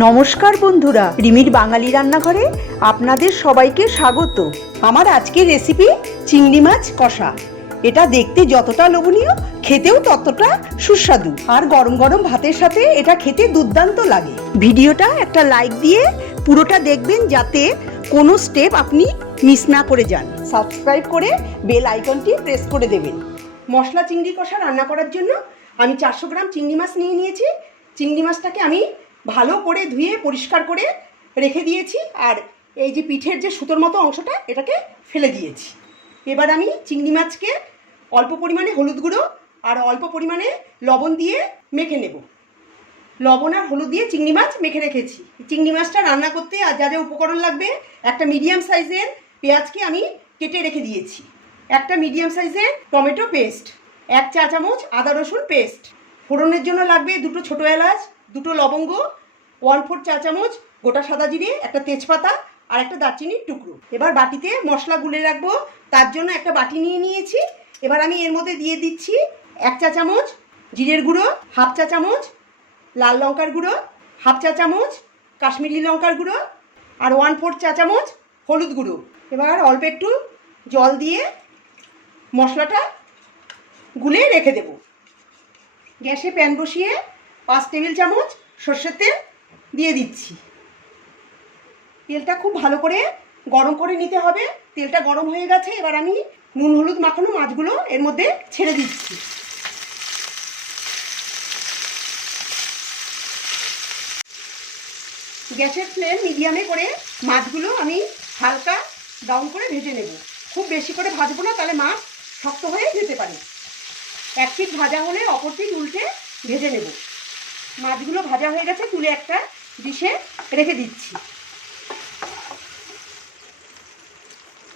নমস্কার বন্ধুরা, রিমির বাঙালি রান্নাঘরে আপনাদের সবাইকে স্বাগত। আমার আজকের রেসিপি চিংড়ি মাছ কষা। এটা দেখতে যতটা লোভনীয়, খেতেও ততটা সুস্বাদু। আর গরম গরম ভাতের সাথে এটা খেতে দুর্দান্ত লাগে। ভিডিওটা একটা লাইক দিয়ে পুরোটা দেখবেন, যাতে কোনো স্টেপ আপনি মিস না করে যান। সাবস্ক্রাইব করে বেল আইকনটি প্রেস করে দেবেন। মশলা চিংড়ি কষা রান্না করার জন্য আমি 400 গ্রাম চিংড়ি মাছ নিয়ে নিয়েছি। চিংড়ি মাছটাকে আমি ভালো করে ধুয়ে পরিষ্কার করে রেখে দিয়েছি, আর এই যে পিঠের যে সুতোর মতো অংশটা, এটাকে ফেলে দিয়েছি। এবার আমি চিংড়ি মাছকে অল্প পরিমাণে হলুদ গুঁড়ো আর অল্প পরিমাণে লবণ দিয়ে মেখে নেব। লবণ আর হলুদ দিয়ে চিংড়ি মাছ মেখে রেখেছি। চিংড়ি মাছটা রান্না করতে আর যা যা উপকরণ লাগবে, একটা মিডিয়াম সাইজের পেঁয়াজকে আমি কেটে রেখে দিয়েছি, একটা মিডিয়াম সাইজের টমেটো পেস্ট, 1 চা চামচ আদা রসুন পেস্ট, ফোড়নের জন্য লাগবে 2টো ছোটো এলাচ, 2টো লবঙ্গ, 1/4 চা চামচ গোটা সাদা জিরে, একটা তেজপাতা আর একটা দারচিনির টুকরো। এবার বাটিতে মশলা গুলে রাখবো, তার জন্য একটা বাটি নিয়ে নিয়েছি। এবার আমি এর মধ্যে দিয়ে দিচ্ছি 1 চা চামচ জিরের গুঁড়ো, 1/2 চা চামচ লাল লঙ্কার গুঁড়ো, 1/2 চা চামচ কাশ্মীরি লঙ্কার গুঁড়ো আর 1/4 চা চামচ হলুদ গুঁড়ো। এবার অল্প একটু জল দিয়ে মশলাটা গুলে রেখে দেব। গ্যাসে প্যান বসিয়ে 5 টেবিল চামচ সর্ষের তেল দিয়ে দিচ্ছি। তেলটা খুব ভালো করে গরম করে নিতে হবে। তেলটা গরম হয়ে গেছে, এবার আমি নুন হলুদ মাখানো মাছগুলো এর মধ্যে ছেড়ে দিচ্ছি। গ্যাসের ফ্লেম মিডিয়ামে করে মাছগুলো আমি হালকা ব্রাউন করে ভেজে নেব। খুব বেশি করে ভাজবো না, তাহলে মাছ শক্ত হয়ে যেতে পারে। এক পিঠ ভাজা হলে অপর পিঠ উল্টে ভেজে নেব। মাছগুলো ভাজা হয়ে গেছে, তুলে একটা ডিশে রেখে দিচ্ছি।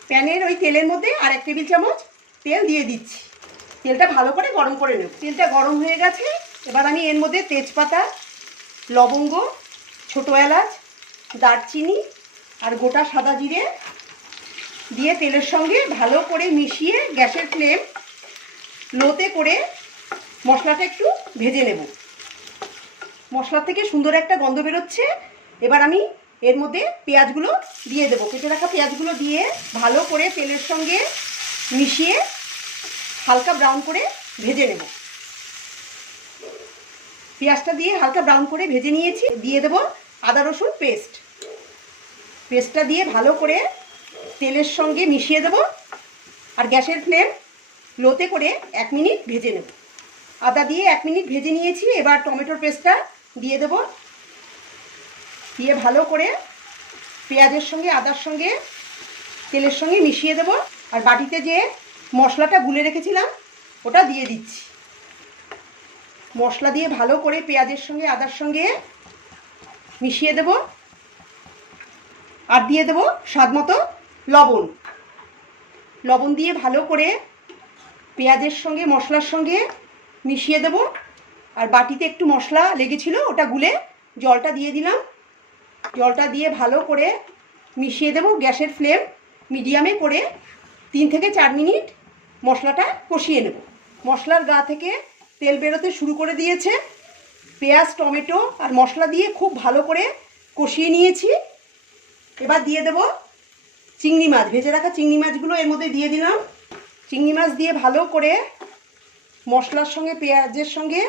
প্যানের ওই তেলের মধ্যে আর 1 টেবিল চামচ তেল দিয়ে দিচ্ছি। তেলটা ভালো করে গরম করে নেব। তেলটা গরম হয়ে গেছে, এবার আমি এর মধ্যে তেজপাতা, লবঙ্গ, ছোটো এলাচ, দারচিনি আর গোটা সাদা জিরে দিয়ে তেলের সঙ্গে ভালো করে মিশিয়ে গ্যাসের ফ্লেম লোতে করে মশলাটা একটু ভেজে নেব। মশলা থেকে সুন্দর একটা গন্ধ বেরোচ্ছে। এবার আমি এর মধ্যে পেঁয়াজগুলো দিয়ে দেবো। কেটে রাখা পেঁয়াজগুলো দিয়ে ভালো করে তেলের সঙ্গে মিশিয়ে হালকা ব্রাউন করে ভেজে নেব। পেঁয়াজটা দিয়ে হালকা ব্রাউন করে ভেজে নিয়েছি। দিয়ে দেবো আদা রসুন পেস্ট। পেস্টটা দিয়ে ভালো করে তেলের সঙ্গে মিশিয়ে দেব, আর গ্যাসের ফ্লেম লোতে করে 1 মিনিট ভেজে নেব। আদা দিয়ে 1 মিনিট ভেজে নিয়েছি। এবার টমেটোর পেস্টটা দিয়ে দেব। দিয়ে ভালো করে পেঁয়াজের সঙ্গে আদার সঙ্গে তেলের সঙ্গে মিশিয়ে দেব, আর বাটিতে যে মশলাটা গুলে রেখেছিলাম ওটা দিয়ে দিচ্ছি। মশলা দিয়ে ভালো করে পেঁয়াজের সঙ্গে আদার সঙ্গে মিশিয়ে দেব, আর দিয়ে দেব স্বাদ মতো লবণ। লবণ দিয়ে ভালো করে পেঁয়াজের সঙ্গে মশলার সঙ্গে মিশিয়ে দেব, আর বাটিতে একটু মশলা লেগেছিল, ওটা গুলে জলটা দিয়ে দিলাম। জলটা দিয়ে ভালো করে মিশিয়ে দেব। গ্যাসের ফ্লেম মিডিয়ামে করে 3 থেকে 4 মিনিট মশলাটা কষিয়ে নেব। মশলার গা থেকে তেল বেরোতে শুরু করে দিয়েছে। পেঁয়াজ, টমেটো আর মশলা দিয়ে খুব ভালো করে কষিয়ে নিয়েছি। এবার দিয়ে দেব চিংড়ি মাছ। ভেজে রাখা চিংড়ি মাছগুলো এর মধ্যে দিয়ে দিলাম। চিংড়ি মাছ দিয়ে ভালো করে মশলার সঙ্গে পেঁয়াজের সঙ্গে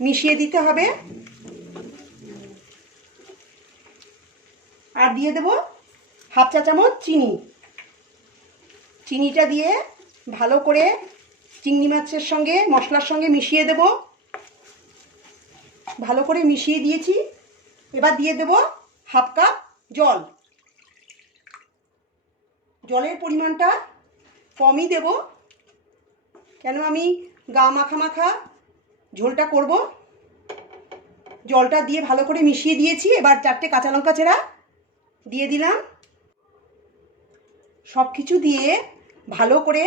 মিশিয়ে দিতে হবে। আর দিয়ে দেব 1/2 চা চামচ চিনি। চিনিটা দিয়ে ভালো করে চিংড়ি মাছের সঙ্গে মশলার সঙ্গে মিশিয়ে দেব। ভালো করে মিশিয়ে দিয়েছি। এবার দিয়ে দেব 1/2 কাপ জল। জলের পরিমাণটা কমই দেব, কেন আমি গা মাখা মাখা ঝোলটা করব। জলটা দিয়ে ভালো করে মিশিয়ে দিয়েছি। এবার 4টে কাঁচা লঙ্কা চেরা দিয়ে দিলাম। সব কিছু দিয়ে ভালো করে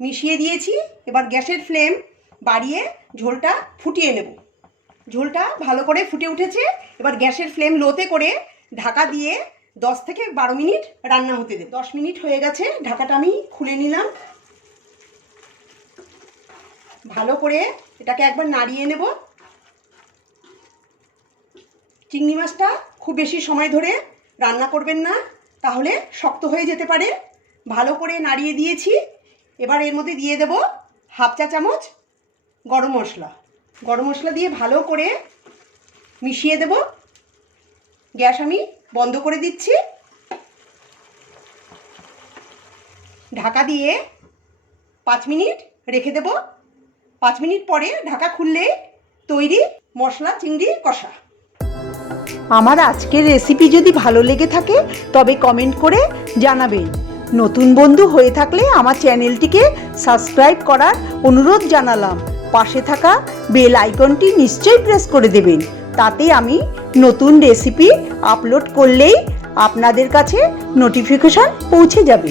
মিশিয়ে দিয়েছি। এবার গ্যাসের ফ্লেম বাড়িয়ে ঝোলটা ফুটিয়ে নেব। ঝোলটা ভালো করে ফুটে উঠেছে। এবার গ্যাসের ফ্লেম লোতে করে ঢাকা দিয়ে 10 থেকে 12 মিনিট রান্না হতে দেব। 10 মিনিট হয়ে গেছে, ঢাকাটা আমি খুলে নিলাম। ভালো করে এটাকে একবার নাড়িয়ে নেব। চিংড়ি মাছটা খুব বেশি সময় ধরে রান্না করবেন না, তাহলে শক্ত হয়ে যেতে পারে। ভালো করে নাড়িয়ে দিয়েছি। এবার এর মধ্যে দিয়ে দেব হাফ চা চামচ গরম মশলা। গরম মশলা দিয়ে ভালো করে মিশিয়ে দেব। গ্যাস আমি বন্ধ করে দিচ্ছি। ঢাকা দিয়ে 5 মিনিট রেখে দেব। 5 মিনিট পরে ঢাকা খুললেই তৈরি মশলা চিংড়ি কষা। আমার আজকের রেসিপি যদি ভালো লেগে থাকে তবে কমেন্ট করে জানাবেন। নতুন বন্ধু হয়ে থাকলে আমার চ্যানেলটিকে সাবস্ক্রাইব করার অনুরোধ জানালাম। পাশে থাকা বেল আইকনটি নিশ্চয়ই প্রেস করে দেবেন, তাতে আমি নতুন রেসিপি আপলোড করলেই আপনাদের কাছে নোটিফিকেশন পৌঁছে যাবে।